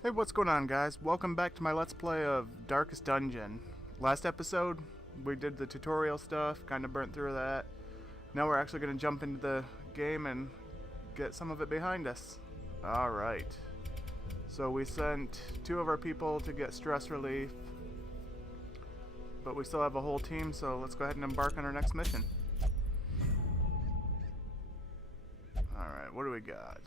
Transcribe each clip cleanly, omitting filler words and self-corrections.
Hey, what's going on, guys? Welcome back to my Let's Play of Darkest Dungeon. Last episode, we did the tutorial stuff, kind of burnt through that. Now we're actually going to jump into the game and get some of it behind us. Alright. So we sent 2 of our people to get stress relief, but we still have a whole team, so let's go ahead and embark on our next mission. Alright, what do we got?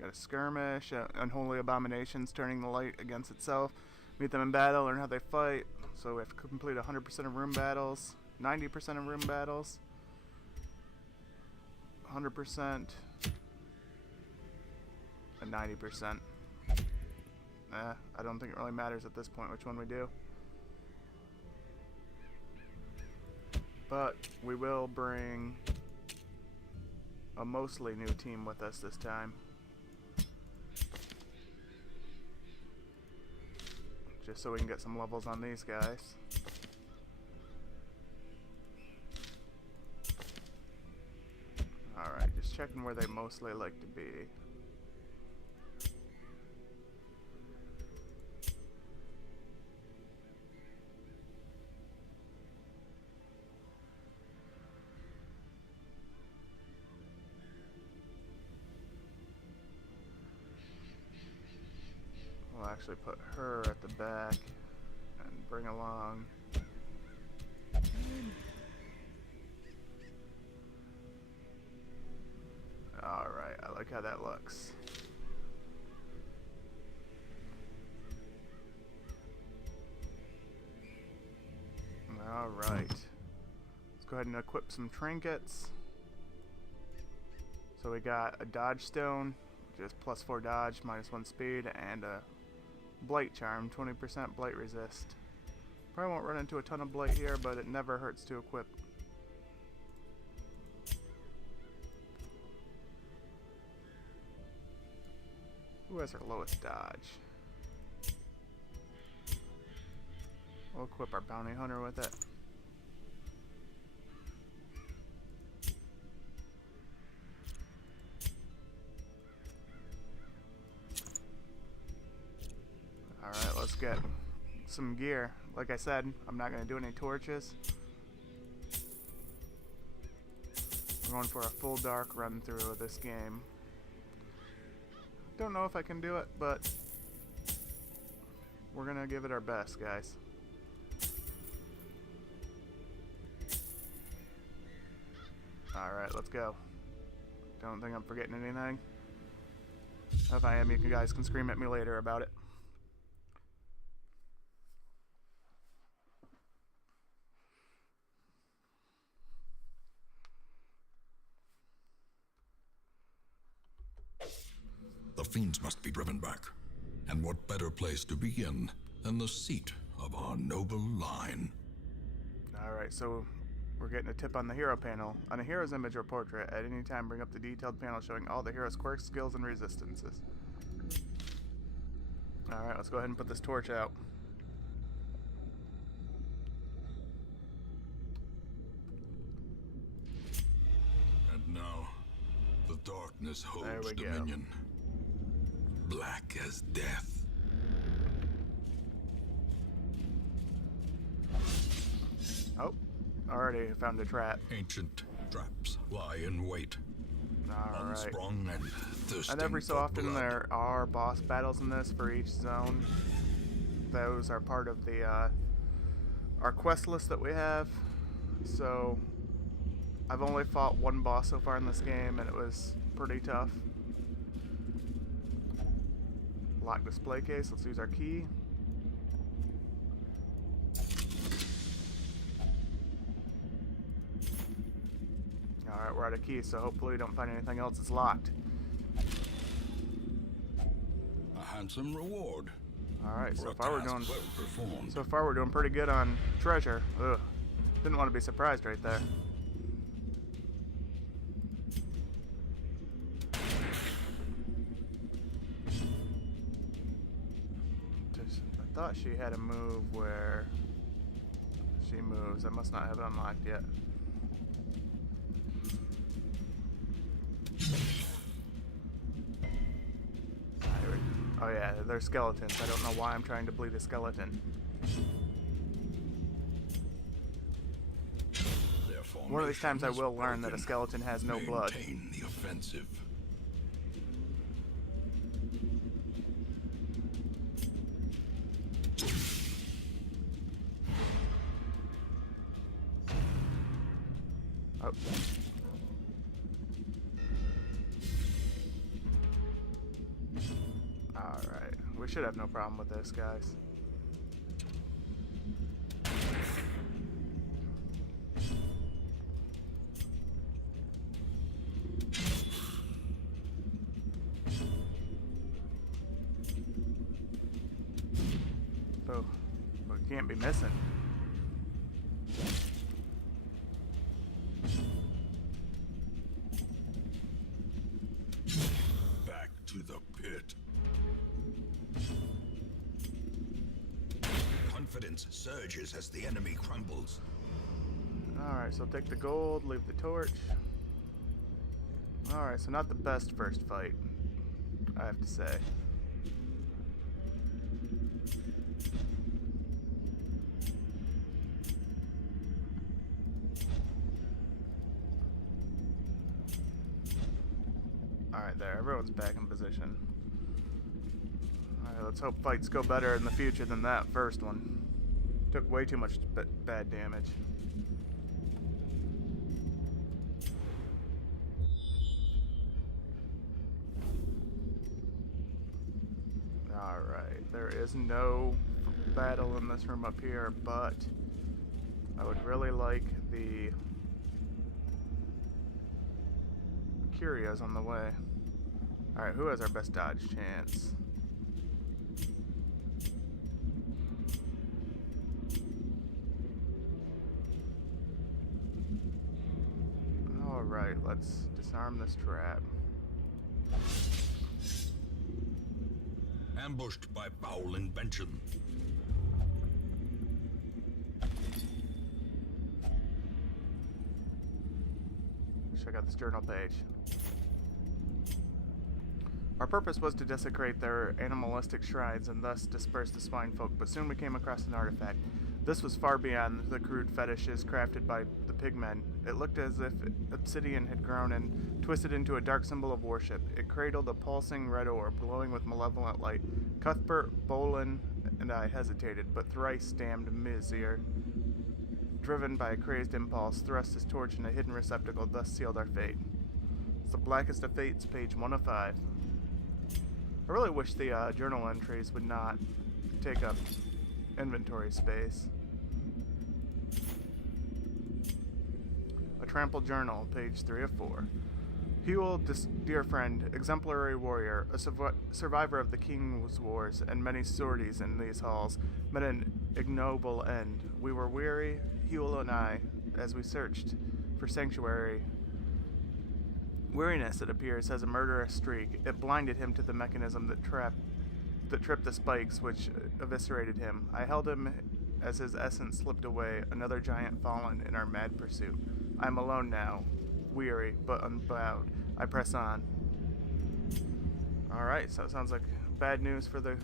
Got a skirmish, unholy abominations turning the light against itself. Meet them in battle, learn how they fight. So we have to complete 100% of room battles, 90% of room battles, 100%, and 90%. I don't think it really matters at this point which one we do. But we will bring a mostly new team with us this time. Just so we can get some levels on these guys. Alright, just checking where they mostly like to be. We'll actually put her at the back and bring along. Alright, I like how that looks. Alright. Let's go ahead and equip some trinkets. So we got a dodge stone, which is +4 dodge, -1 speed, and a blight charm, 20% blight resist. Probably won't run into a ton of blight here, but it never hurts to equip. Who has our lowest dodge? We'll equip our bounty hunter with it. Alright, let's get some gear. Like I said, I'm not going to do any torches. I'm going for a full dark run through of this game. Don't know if I can do it, but we're going to give it our best, guys. Alright, let's go. Don't think I'm forgetting anything. If I am, you guys can scream at me later about it. The fiends must be driven back. And what better place to begin than the seat of our noble line? Alright, so we're getting a tip on the hero panel. On a hero's image or portrait, at any time bring up the detailed panel showing all the hero's quirks, skills, and resistances. Alright, let's go ahead and put this torch out. And now, the darkness There holds we go. dominion. Black as death. Oh, already found a trap. Ancient traps lie in wait. Alright. Unsprung and thirsting And every so for often blood. there are boss battles in this for each zone. Those are part of the our quest list that we have. So I've only fought one boss so far in this game, and it was pretty tough. Lock display case. Let's use our key. Alright, we're out of keys, so hopefully we don't find anything else that's locked. A handsome reward. Alright, for so a far we're task doing well performed. so far we're doing pretty good on treasure. Ugh. Didn't want to be surprised right there. I thought she had a move where she moves. I must not have it unlocked yet. Oh yeah, they're skeletons. I don't know why I'm trying to bleed a skeleton. One of these times I will learn that a skeleton has no blood. Maintain the offensive. Oh. Alright, we should have no problem with this, guys. Oh, we can't be missing. Back to the pit. Confidence surges as the enemy crumbles. Alright, so take the gold, leave the torch. Alright, so not the best first fight, I have to say. Alright, there, everyone's back in position. Alright, let's hope fights go better in the future than that first one. Took way too much bad damage. Alright, there is no battle in this room up here, but I would really like the curios on the way. Alright, who has our best dodge chance? Alright, let's disarm this trap. Ambushed by foul invention. Check out this journal page. Our purpose was to desecrate their animalistic shrines and thus disperse the swine folk, but soon we came across an artifact. This was far beyond the crude fetishes crafted by the pigmen. It looked as if obsidian had grown and twisted into a dark symbol of worship. It cradled a pulsing red orb, glowing with malevolent light. Cuthbert, Bolin, and I hesitated, but thrice damned Mizir, driven by a crazed impulse, thrust his torch in a hidden receptacle, thus sealed our fate. It's the Blackest of Fates, page 1 of 5. I really wish the journal entries would not take up inventory space. A trampled journal, page 3 of 4. Huel, dear friend, exemplary warrior, a survivor of the King's Wars and many sorties in these halls, met an ignoble end. We were weary, Huel and I, as we searched for sanctuary. Weariness, it appears, has a murderous streak. It blinded him to the mechanism that tripped the spikes which eviscerated him. I held him as his essence slipped away, another giant fallen in our mad pursuit. I am alone now, weary but unbowed. I press on. Alright, so it sounds like bad news for the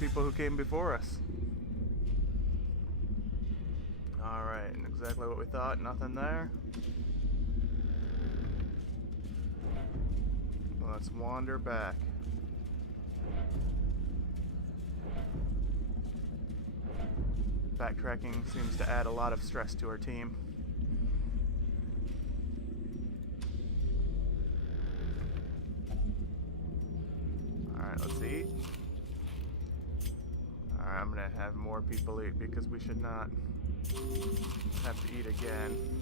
people who came before us. Alright, and exactly what we thought, nothing there. Let's wander back. Backtracking seems to add a lot of stress to our team. Alright, let's eat. Alright, I'm gonna have more people eat because we should not have to eat again.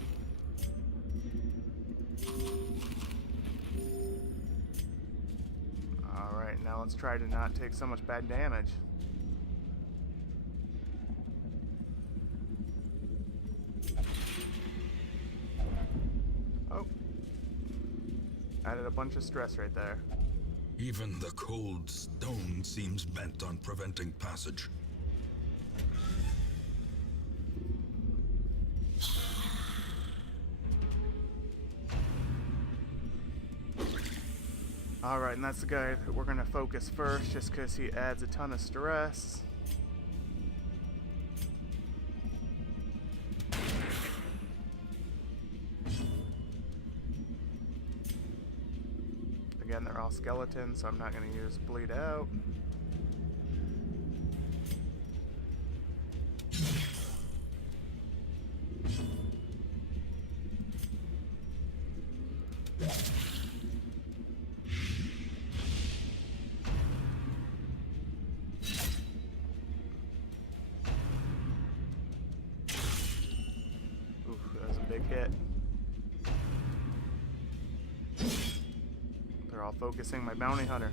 Alright, now let's try to not take so much bad damage. Oh. Added a bunch of stress right there. Even the cold stone seems bent on preventing passage. Alright, and that's the guy that we're gonna focus first just because he adds a ton of stress. Again, they're all skeletons, so I'm not gonna use bleed out. Oof, that was a big hit. They're all focusing my bounty hunter.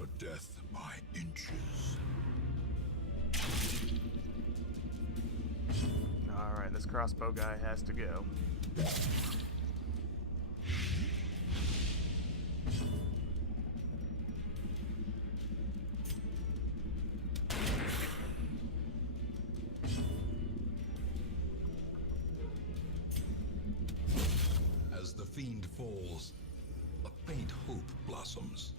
A death by inches. Alright, this crossbow guy has to go. As the fiend falls, a faint hope blossoms.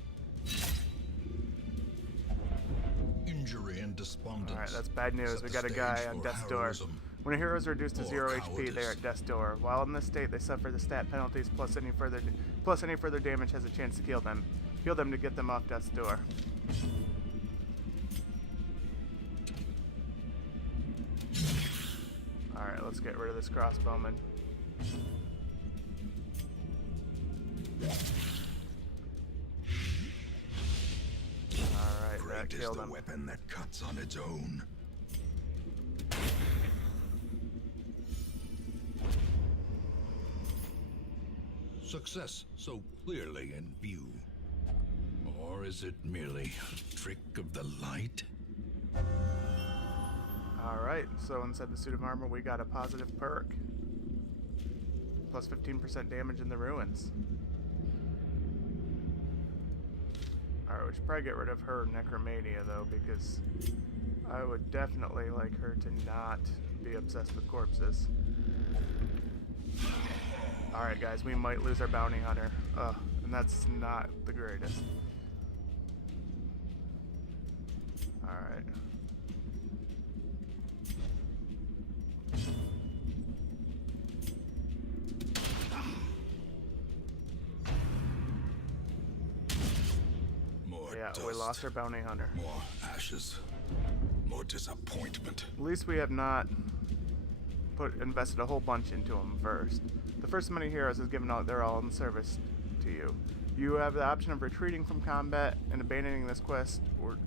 Injury and despondence. Alright, that's bad news. set We the got a stage guy on for death's door. heroism. When a hero is reduced to Or 0 HP, they are cowardice. at death's door. While in this state, they suffer the stat penalties plus any further damage has a chance to kill them. Kill them to get them off death's door. Alright, let's get rid of this crossbowman. Alright, that Great is killed the him. weapon that cuts on its own. Success so clearly in view. Or is it merely a trick of the light? Alright, so inside the suit of armor, we got a positive perk. Plus 15% damage in the ruins. Alright, we should probably get rid of her necromania though, because I would definitely like her to not be obsessed with corpses. Alright guys, we might lose our bounty hunter. And that's not the greatest. Alright. More Yeah, dust, we lost our bounty hunter. more ashes, more disappointment. At least we have not invested a whole bunch into them first. The first of many heroes is given out they're all in service to you. You have the option of retreating from combat and abandoning this quest or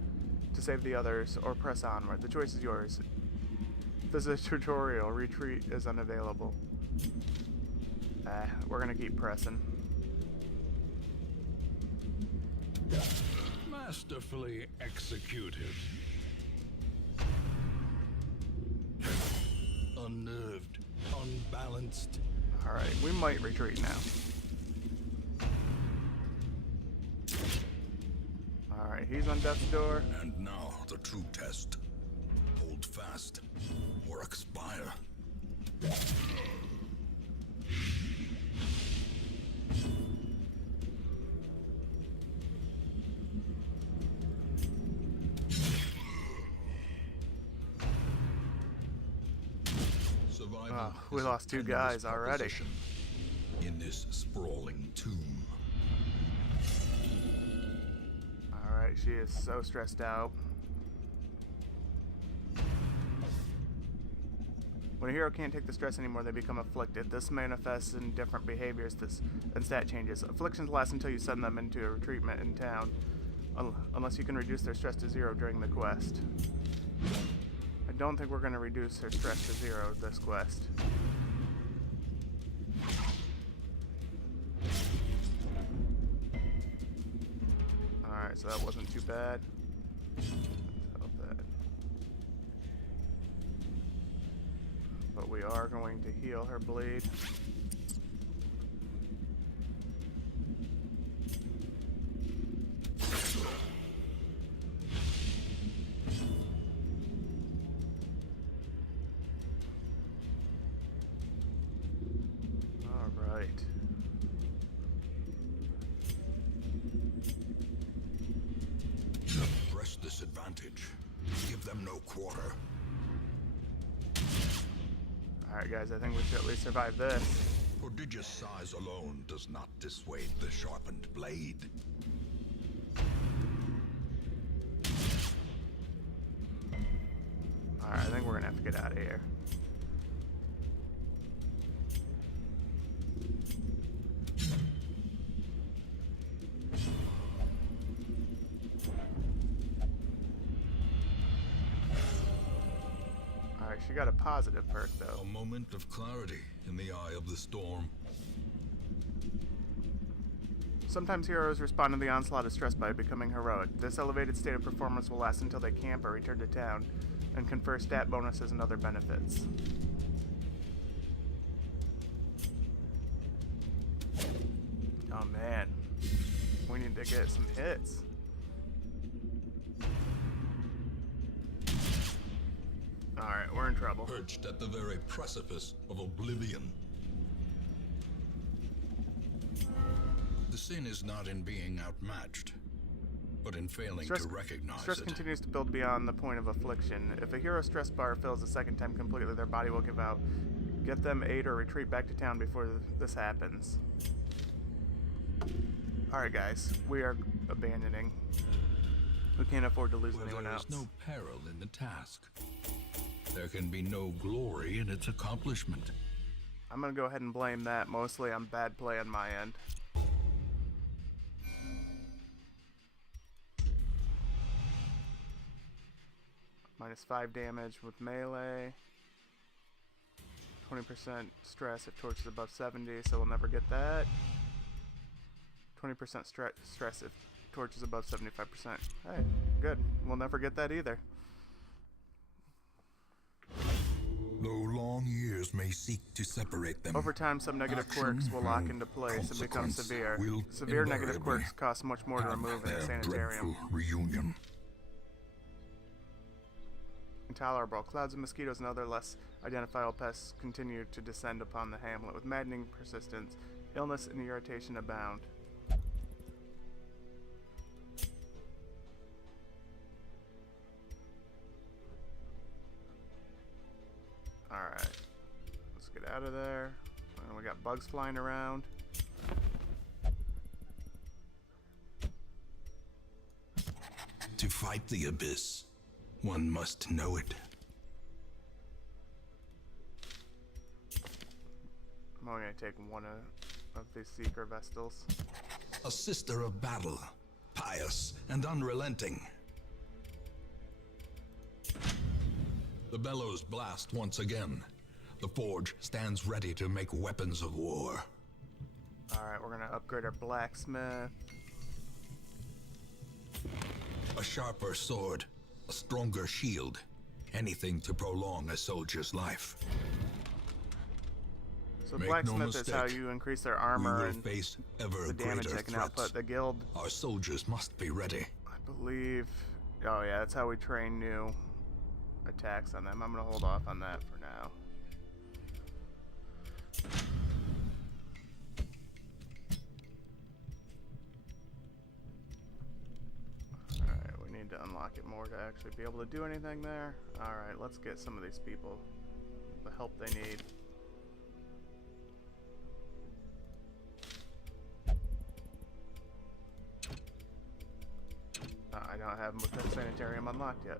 to save the others or press onward. The choice is yours. If this is a tutorial, retreat is unavailable. We're gonna keep pressing. Masterfully executed. Unnerved, unbalanced. Alright, we might retreat now. Alright, he's on death's door. And now the true test. Hold fast or expire. Survival We is a lost two tenuous guys already. proposition in this sprawling tomb. Alright, she is so stressed out. When a hero can't take the stress anymore, they become afflicted. This manifests in different behaviors and stat changes. Afflictions last until you send them into a retreatment in town, unless you can reduce their stress to 0 during the quest. I don't think we're going to reduce her stress to 0 this quest. Alright, so that wasn't too bad. But we are going to heal her bleed. them no quarter. Alright guys, I think we should at least survive this. Prodigious size alone does not dissuade the sharpened blade. Alright, I think we're gonna have to get out of here. Alright, she got a positive perk though. A moment of clarity in the eye of the storm. Sometimes heroes respond to the onslaught of stress by becoming heroic. This elevated state of performance will last until they camp or return to town, and confer stat bonuses and other benefits. Oh man, we need to get some hits. Alright, we're in trouble. Perched at the very precipice of oblivion. The sin is not in being outmatched, but in failing to recognize Stress it. continues to build beyond the point of affliction. If a hero's stress bar fills a second time completely, their body will give out. Get them aid or retreat back to town before this happens. Alright guys, we are abandoning. We can't afford to lose anyone else. There is no peril in the task. There can be no glory in its accomplishment. I'm gonna go ahead and blame that mostly on bad play on my end. -5 damage with melee. 20% stress if torch is above 70, so we'll never get that. 20% stress if torch is above 75%. Hey, good. We'll never get that either. Though long years may seek to separate them. Over time, some negative quirks will lock into place and become severe. Severe negative quirks cost much more to remove in the sanitarium. Reunion. Intolerable. Clouds of mosquitoes and other less identifiable pests continue to descend upon the hamlet with maddening persistence. Illness and irritation abound. Alright. Let's get out of there. And we got bugs flying around. To fight the abyss, one must know it. I'm only going to take one of these Seeker Vestals. A sister of battle, pious and unrelenting. The bellows blast once again. The forge stands ready to make weapons of war. Alright, we're going to upgrade our blacksmith. A sharper sword, a stronger shield. Anything to prolong a soldier's life. So Make blacksmith no is how mistake, you increase their We armor will and face ever the damage greater they can threats. output. The guild, Our soldiers must be ready. I believe... Oh yeah, that's how we train new attacks on them. I'm going to hold off on that for now. Alright, we need to unlock it more to actually be able to do anything there. Alright, let's get some of these people the help they need. I don't have them with that sanitarium unlocked yet.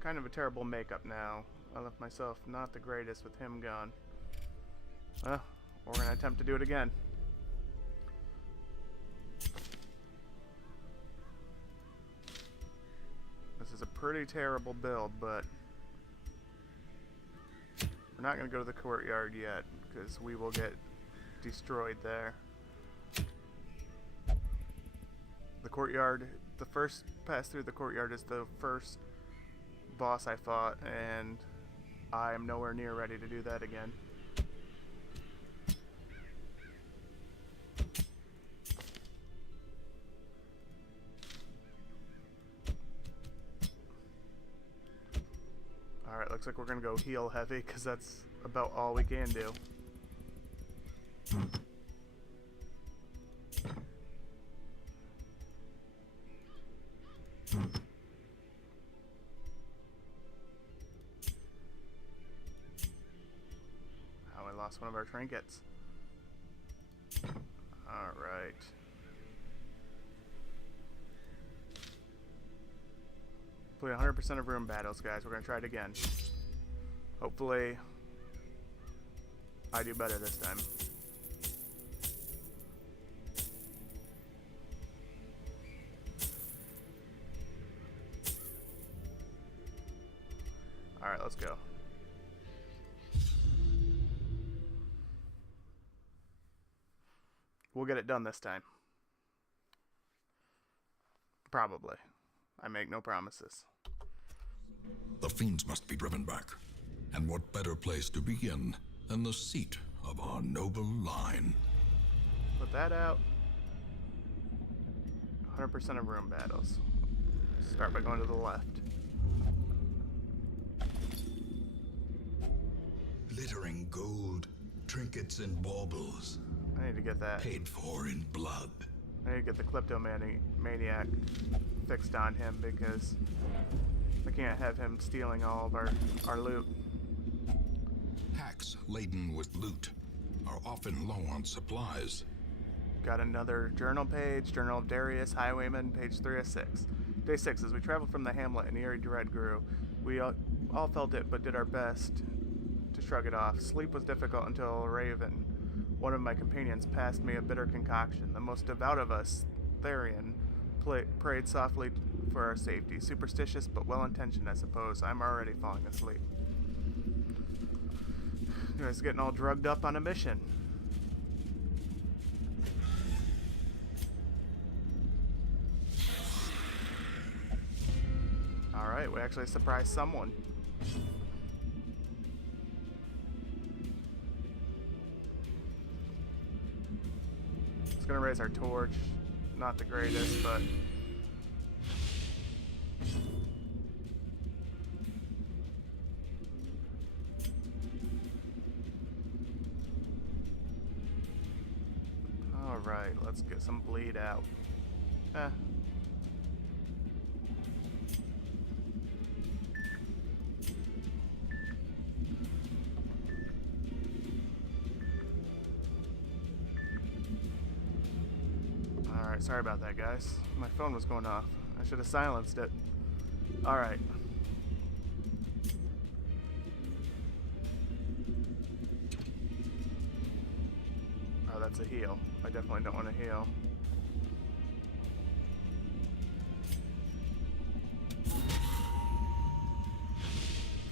Kind of a terrible makeup now. I left myself not the greatest with him gone. Well, we're gonna attempt to do it again. This is a pretty terrible build, but we're not gonna go to the courtyard yet because we will get destroyed there. The courtyard, the first pass through the courtyard is the first boss I fought, and I am nowhere near ready to do that again. looks like we're gonna go heal heavy because that's about all we can do. Oh, we lost one of our trinkets. Alright. Play 100% of room battles, guys. We're gonna try it again. Hopefully, I do better this time. Alright, let's go. We'll get it done this time. Probably. I make no promises. The fiends must be driven back. And what better place to begin than the seat of our noble line? Put that out. 100% of room battles. Start by going to the left. Glittering gold, trinkets and baubles, I need to get that. paid for in blood. I need to get the kleptomaniac fixed on him because I can't have him stealing all of our loot. Packs laden with loot are often low on supplies. Got another journal page, Journal of Darius, Highwayman, page 3 of 6. Day 6, as we traveled from the hamlet and eerie dread grew, we all felt it but did our best to shrug it off. Sleep was difficult until Raven, one of my companions, passed me a bitter concoction. The most devout of us, Therian, prayed softly for our safety. Superstitious but well-intentioned, I suppose. I'm already falling asleep. You guys getting all drugged up on a mission. Alright, we actually surprised someone. It's gonna raise our torch. Not the greatest, but alright, let's get some bleed out. Alright, sorry about that, guys. My phone was going off. I should have silenced it. Alright. Oh, that's a heal. I definitely don't want to heal.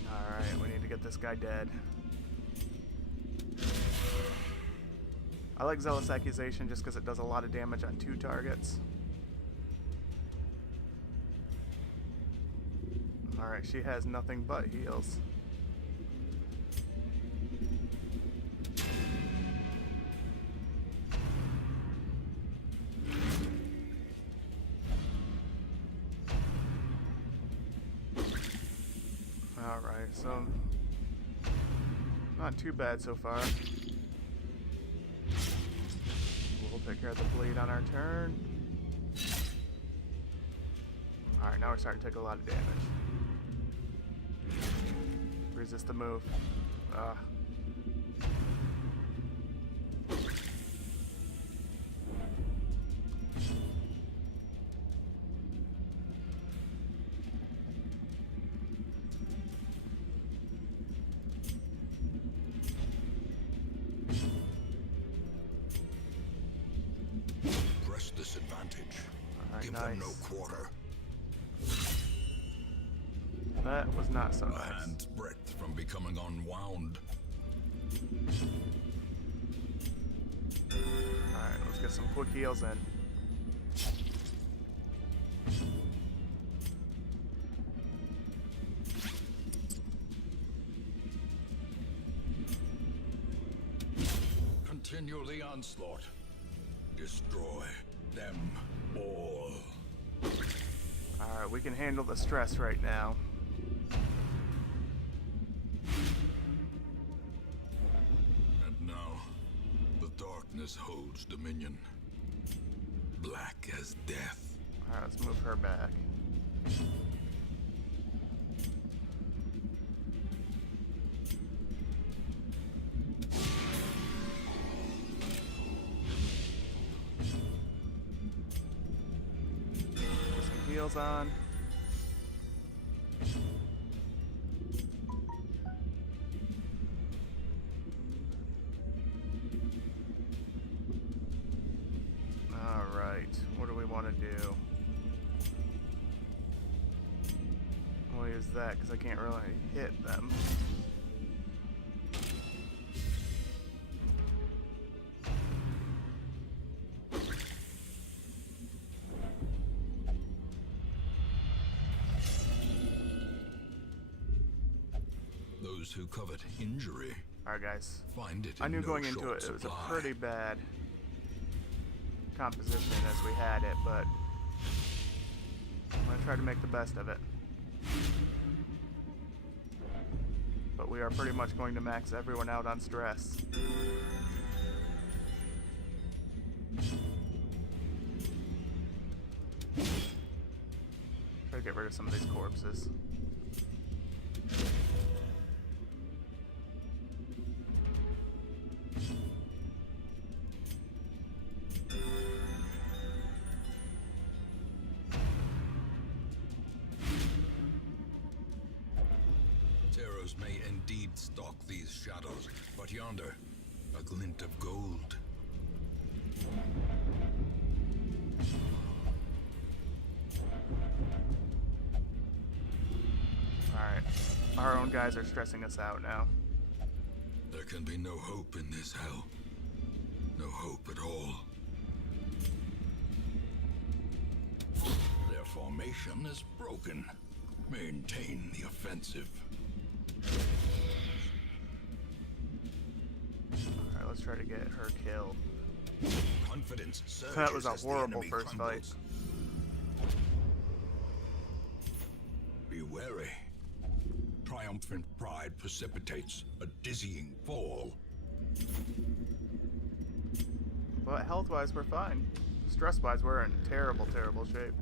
Alright, we need to get this guy dead. I like Zealous Accusation just because it does a lot of damage on 2 targets. Alright, she has nothing but heals. Alright, so not too bad so far. We'll take care of the bleed on our turn. Alright, now we're starting to take a lot of damage. Resist the move. Press this advantage. Alright, Give nice. them no quarter. That was not so A nice. hand's breadth from becoming unwound. Alright, let's get some quick heals in. Continue the onslaught. Destroy them all. Alright, we can handle the stress right now. minion. Black as death. Alright, let's move her back. Put some heals on. Alright, what do we want to do? We'll use that because I can't really hit them. Those who covet injury Alright guys, find it. I knew in no going into short it was a supply. pretty bad composition as we had it, but I'm going to try to make the best of it. But we are pretty much going to max everyone out on stress. Try to get rid of some of these corpses. Teros may indeed stalk these shadows, but yonder, a glint of gold. Alright, our own guys are stressing us out now. There can be no hope in this hell. No hope at all. Their formation is broken. Maintain the offensive. Alright, let's try to get her killed. Confidence surges That was a as the horrible enemy first fight. crumbles. Be wary. Triumphant pride precipitates a dizzying fall. But health-wise, we're fine. Stress-wise, we're in terrible, terrible shape.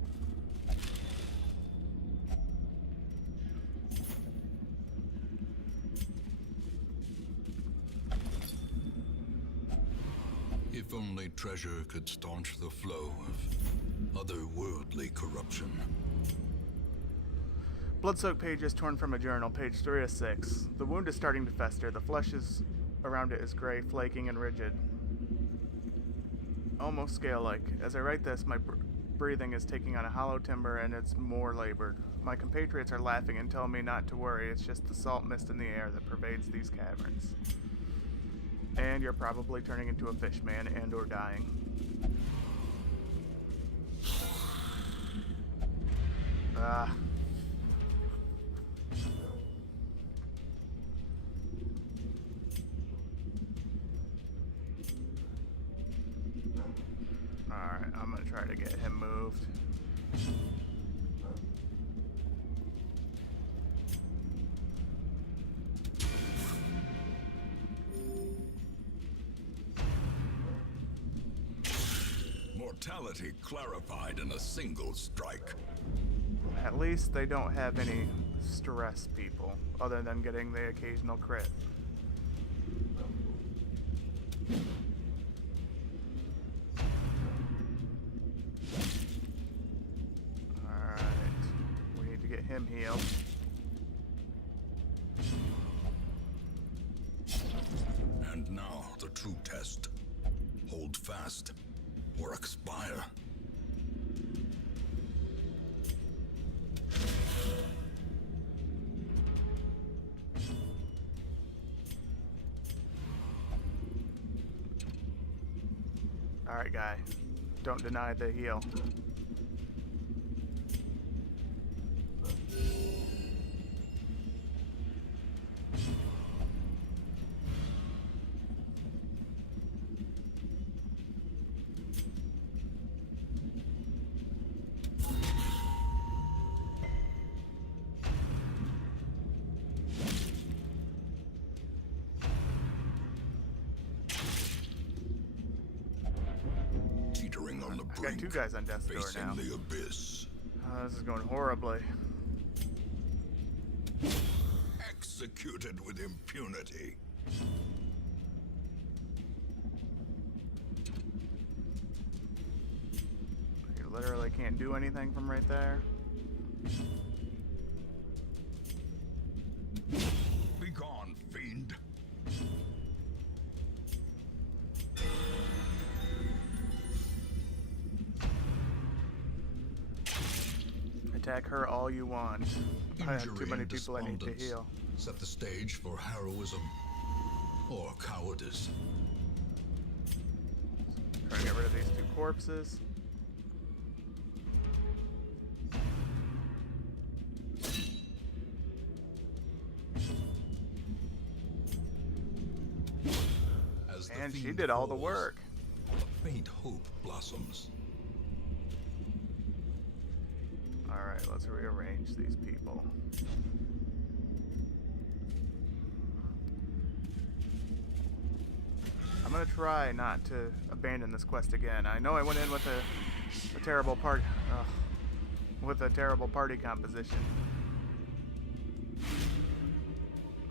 If only treasure could staunch the flow of otherworldly corruption. Blood-soaked pages torn from a journal, page 3 of 6. The wound is starting to fester. The flesh around it is gray, flaking, and rigid. Almost scale-like. As I write this, my breathing is taking on a hollow timbre and it's more labored. My compatriots are laughing and telling me not to worry. It's just the salt mist in the air that pervades these caverns. And you're probably turning into a fish man and or dying. Ah. Alright, I'm gonna try to get him moved. Mortality clarified in a single strike. At least they don't have any stress people, other than getting the occasional crit. Alright, we need to get him healed. And now the true test. Hold fast or expire. Alright, guy. Don't deny the heal. got two drink, guys on death's door facing now. the abyss. This is going horribly. Executed with impunity. You literally can't do anything from right there. Be gone, fiend. Attack her all you want. I have too Injury many and people I need to despondence heal. set the stage for heroism or cowardice. Trying to get rid of these two corpses. As the And she fiend did all the falls, work. a faint hope blossoms. Alright, let's rearrange these people. I'm gonna try not to abandon this quest again. I know I went in with a terrible party composition.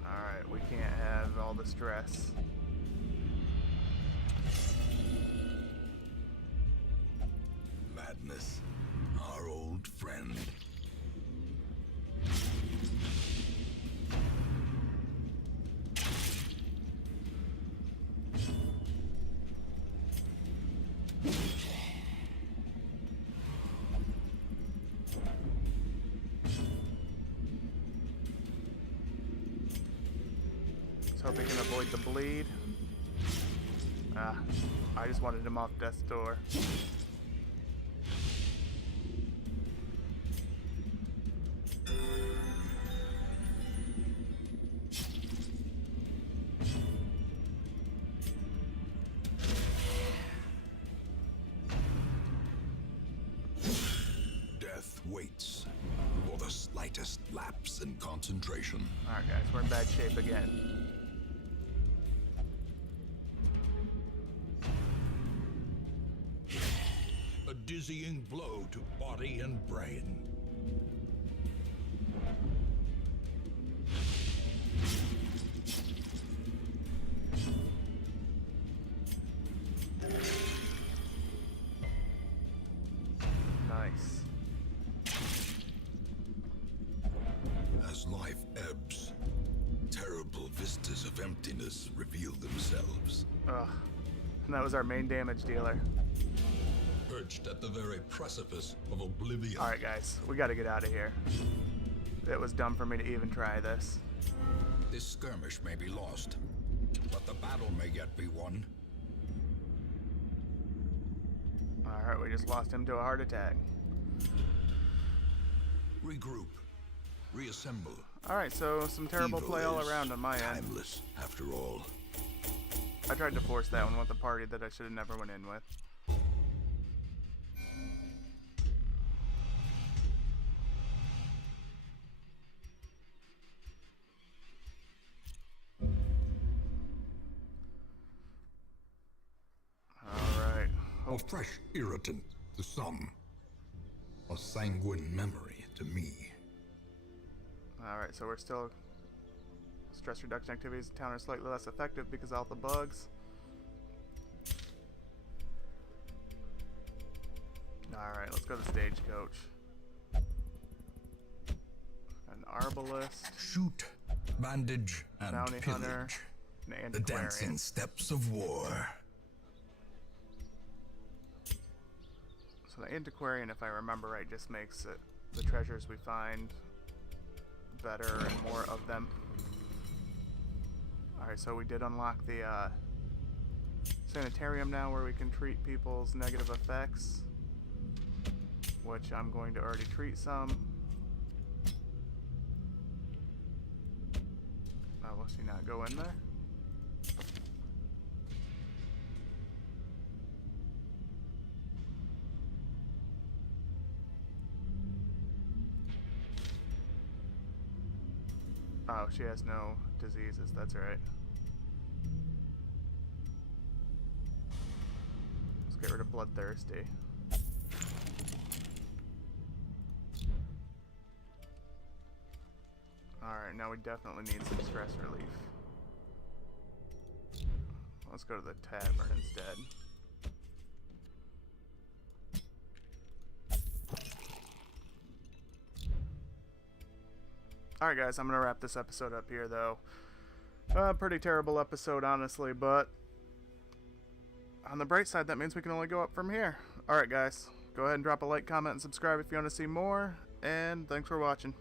Alright, we can't have all the stress. Madness, our old friend. Let's hope he can avoid the bleed. I just wanted him off death's door. Death waits for the slightest lapse in concentration. Alright guys, we're in bad shape again. A dizzying blow to body and brain. Nice. As life ebbs, terrible vistas of emptiness reveal themselves. Ugh. And that was our main damage dealer. Perched at the very precipice of oblivion. Alright guys, we gotta get out of here. It was dumb for me to even try this. This skirmish may be lost, but the battle may yet be won. Alright, we just lost him to a heart attack. Regroup. Reassemble. Alright, so some terrible Evil play all is around on my end. timeless, after all. I tried to force that one with a party that I should have never went in with. Alright. A fresh irritant to some. A sanguine memory to me. Alright, so we're still... Stress reduction activities in town are slightly less effective because of all the bugs. Alright, let's go to Stagecoach. An Arbalist, Shoot, bandage, and Bounty pillage. Hunter, an The Antiquarian. dancing steps of war. So the Antiquarian, if I remember right, just makes it the treasures we find better and more of them. Alright, so we did unlock the Sanitarium now where we can treat people's negative effects, which I'm going to already treat some. Will she not go in there? Oh, she has no diseases, that's right. Let's get rid of Bloodthirsty. Alright, now we definitely need some stress relief. Let's go to the tavern instead. Alright guys, I'm going to wrap this episode up here though. Pretty terrible episode honestly, but on the bright side that means we can only go up from here. Alright guys, go ahead and drop a like, comment, and subscribe if you want to see more, and thanks for watching.